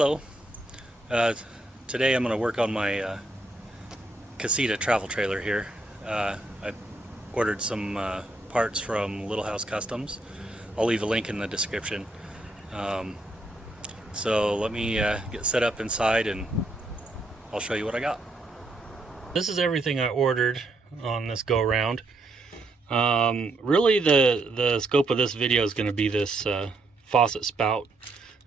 Hello. Uh, Today I'm going to work on my Casita travel trailer here. I ordered some parts from Little House Customs. I'll leave a link in the description. So let me get set up inside and I'll show you what I got. This is everything I ordered on this go around. Really the scope of this video is going to be this faucet spout.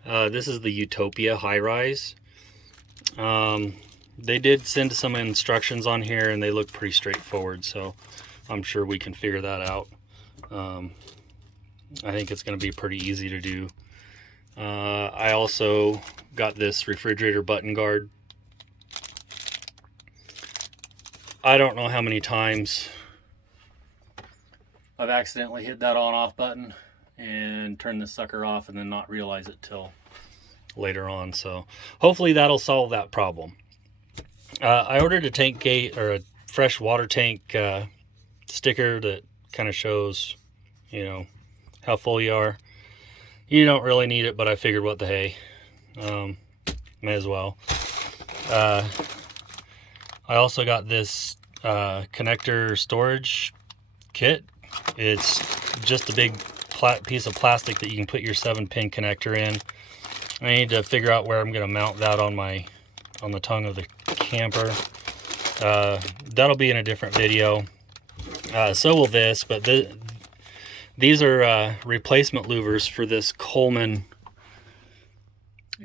This is the Utopia high rise. They did send some instructions on here and they look pretty straightforward, so I'm sure we can figure that out. I think it's going to be pretty easy to do. I also got this refrigerator button guard. I don't know how many times I've accidentally hit that on off button and turned this sucker off and then not realize it till later on, so hopefully that'll solve that problem. I ordered a tank gate or a fresh water tank sticker that kind of shows, you know, how full you are. You don't really need it, but I figured what the hey, may as well. I also got this connector storage kit. It's just a big piece of plastic that you can put your 7-pin connector in. I need to figure out where I'm going to mount that on the tongue of the camper. That'll be in a different video. So will this, but these are replacement louvers for this Coleman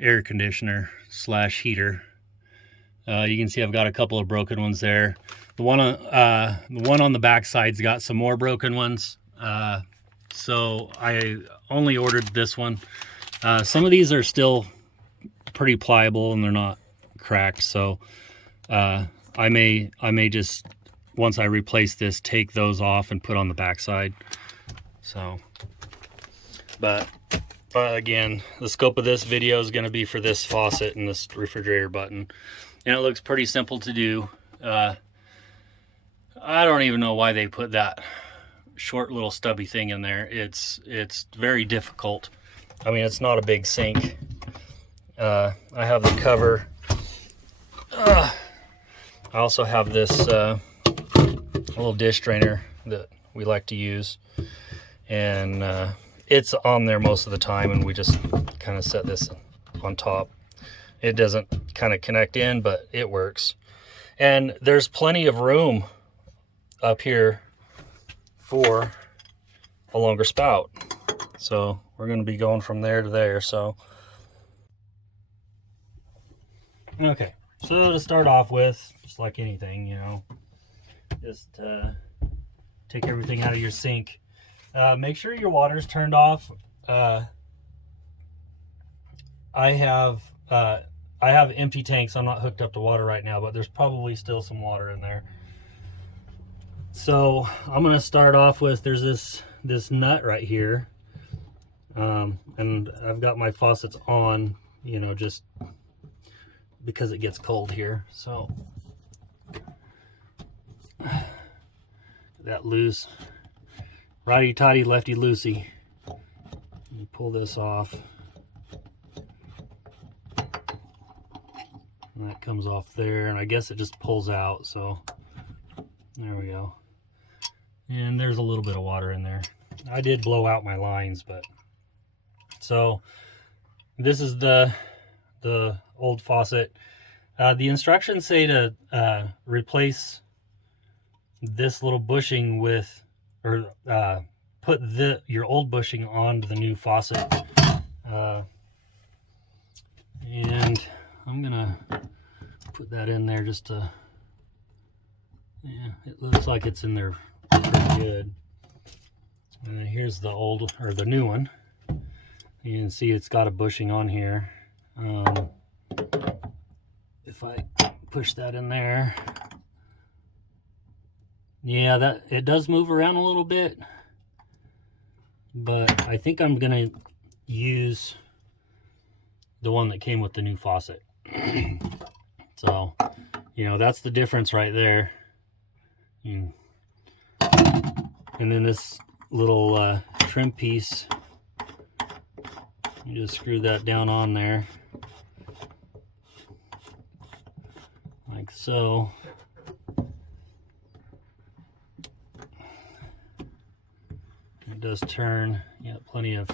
air conditioner slash heater. You can see I've got a couple of broken ones there. The one on the back side's got some more broken ones. So I only ordered this one. Some of these are still pretty pliable and they're not cracked, so I may just, once I replace this, take those off and put on the back side. So, but again, the scope of this video is going to be for this faucet and this refrigerator button, and it looks pretty simple to do. I don't even know why they put that short little stubby thing in there. It's very difficult. I mean, it's not a big sink. I have the cover. I also have this little dish drainer that we like to use, and it's on there most of the time, and we just kind of set this on top. It doesn't kind of connect in, but it works. And there's plenty of room up here for a longer spout. So we're going to be going from there to there. So, okay. So to start off with, just like anything, you know, just take everything out of your sink. Make sure your water's turned off. I have empty tanks. I'm not hooked up to water right now, but there's probably still some water in there. So I'm going to start off with, there's this nut right here. And I've got my faucets on, you know, just because it gets cold here. So that loose, righty tighty, lefty loosey. Let me pull this off. And that comes off there, and I guess it just pulls out. So there we go. And there's a little bit of water in there. I did blow out my lines, but so this is the old faucet. The instructions say to replace this little bushing with, or put your old bushing onto the new faucet. And I'm gonna put that in there just to, yeah, it looks like it's in there pretty good. And then here's the old, or the new one. You can see it's got a bushing on here. If I push that in there, yeah, that it does move around a little bit, but I think I'm gonna use the one that came with the new faucet. So, you know, that's the difference right there. And then this little trim piece, you just screw that down on there. like so. It does turn. Yeah, plenty of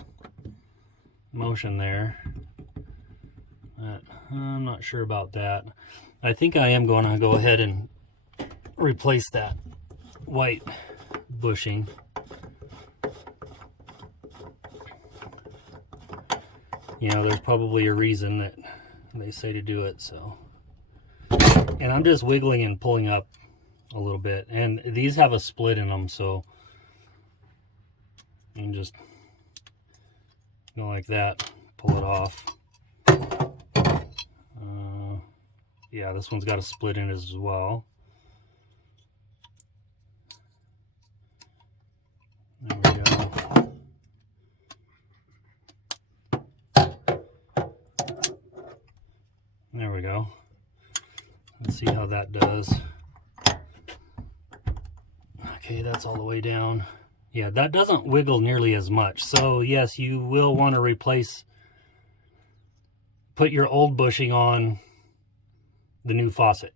motion there. But I'm not sure about that. I think I am going to go ahead and replace that white bushing. You know, there's probably a reason that they say to do it, so. And I'm just wiggling and pulling up a little bit. And these have a split in them, so you can just go like that, pull it off. Yeah, this one's got a split in it as well. There we go. There we go. Let's see how that does. Okay, that's all the way down. Yeah, that doesn't wiggle nearly as much. So yes, you will want to put your old bushing on the new faucet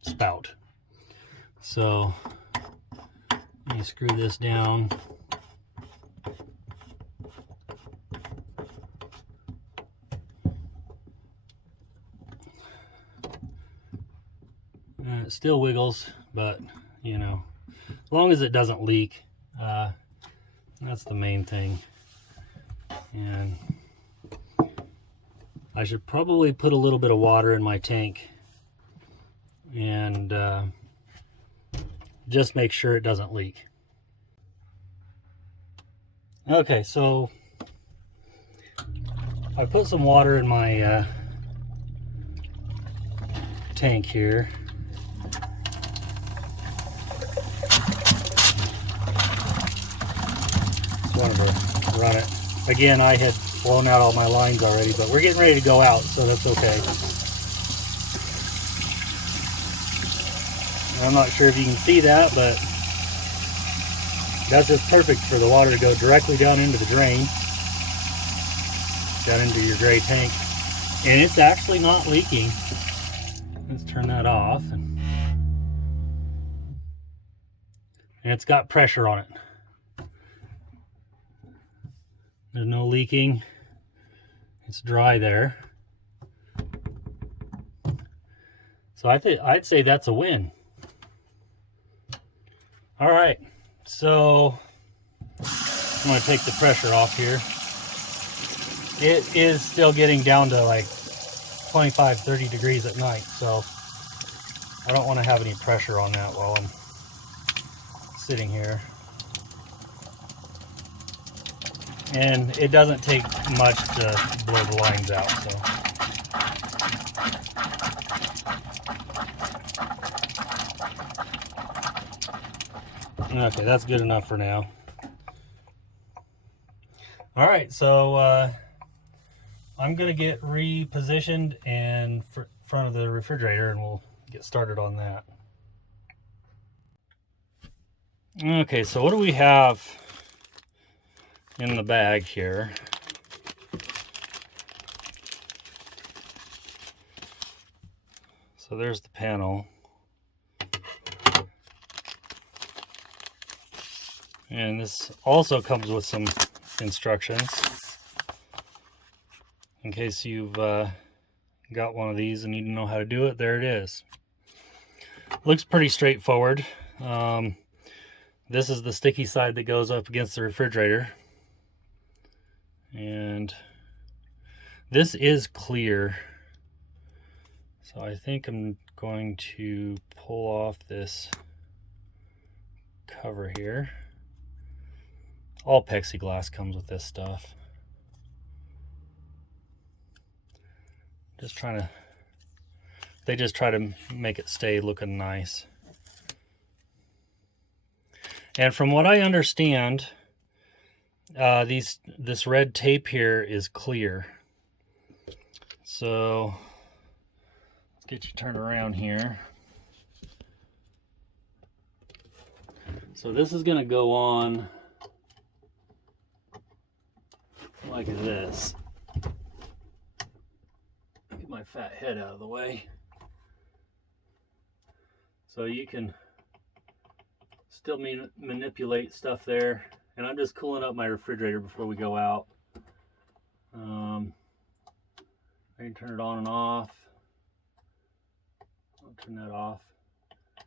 spout. So you screw this down. It still wiggles, but you know, as long as it doesn't leak, that's the main thing. And I should probably put a little bit of water in my tank and just make sure it doesn't leak. Okay, so I put some water in my tank here. Just wanted to run it. Again, I had blown out all my lines already, but we're getting ready to go out, so that's okay. I'm not sure if you can see that, but that's just perfect for the water to go directly down into the drain, down into your gray tank. And it's actually not leaking. Let's turn that off. And it's got pressure on it. There's no leaking. It's dry there. So I'd say that's a win. All right, so I'm going to take the pressure off here. It is still getting down to like 25, 30 degrees at night, so I don't want to have any pressure on that while I'm sitting here. And it doesn't take much to blow the lines out, so. Okay, that's good enough for now. All right, so I'm gonna get repositioned in front of the refrigerator and we'll get started on that. Okay, so what do we have in the bag here? So there's the panel. And this also comes with some instructions in case you've got one of these and need to know how to do it. There it is. Looks pretty straightforward. This is the sticky side that goes up against the refrigerator. And this is clear. So I think I'm going to pull off this cover here. All plexiglass comes with this stuff. They just try to make it stay looking nice. And from what I understand, this red tape here is clear. So let's get you turned around here. So this is going to go on like this. Get my fat head out of the way. So you can still manipulate stuff there. And I'm just cooling up my refrigerator before we go out. I can turn it on and off. I'll turn that off. I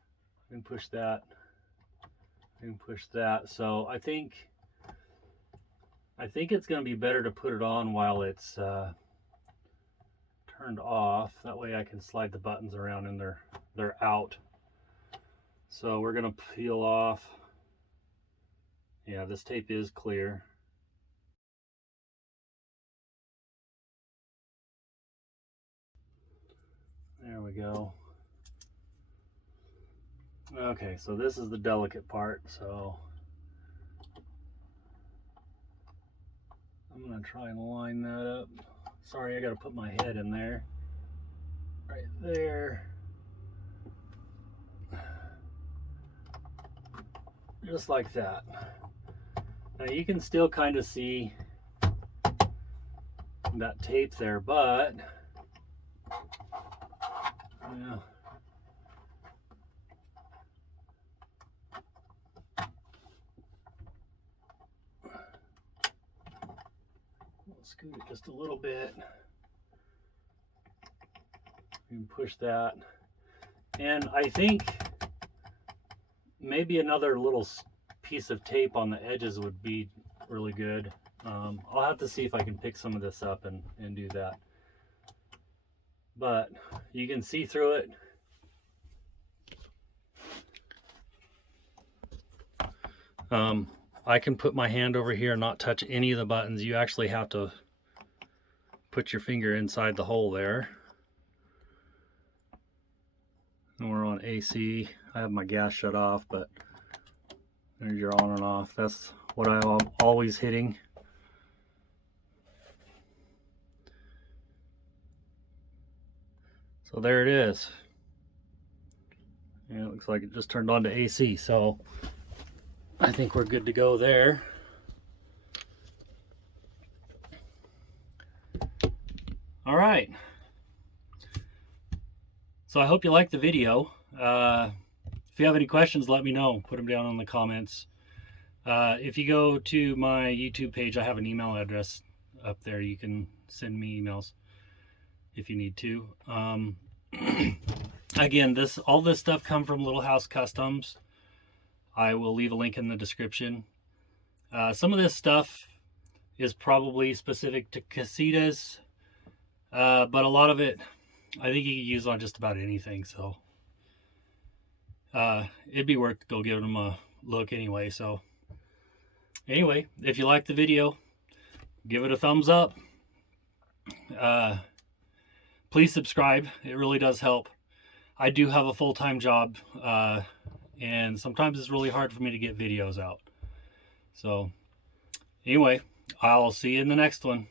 can push that. I can push that. So I think it's going to be better to put it on while it's turned off. That way I can slide the buttons around and they're out. So we're going to peel off. Yeah, this tape is clear. There we go. Okay, so this is the delicate part. So I'm going to try and line that up. Sorry, I got to put my head in there. Right there. Just like that. Now you can still kind of see that tape there, but yeah. We'll scoot it just a little bit. You can push that. And I think maybe another little piece of tape on the edges would be really good. I'll have to see if I can pick some of this up and do that. But you can see through it. I can put my hand over here and not touch any of the buttons. You actually have to put your finger inside the hole there. And we're on AC. I have my gas shut off, but there's your on and off. That's what I'm always hitting. So there it is. And it looks like it just turned on to AC. So I think we're good to go there. All right. So I hope you liked the video. If you have any questions, let me know. Put them down in the comments. If you go to my YouTube page, I have an email address up there. You can send me emails if you need to. Again, all this stuff come from Little House Customs. I will leave a link in the description. Some of this stuff is probably specific to Casitas, but a lot of it I think you can use on just about anything. So it'd be worth go giving them a look anyway. So anyway, if you like the video, give it a thumbs up. Please subscribe. It really does help. I do have a full-time job, and sometimes it's really hard for me to get videos out. So anyway, I'll see you in the next one.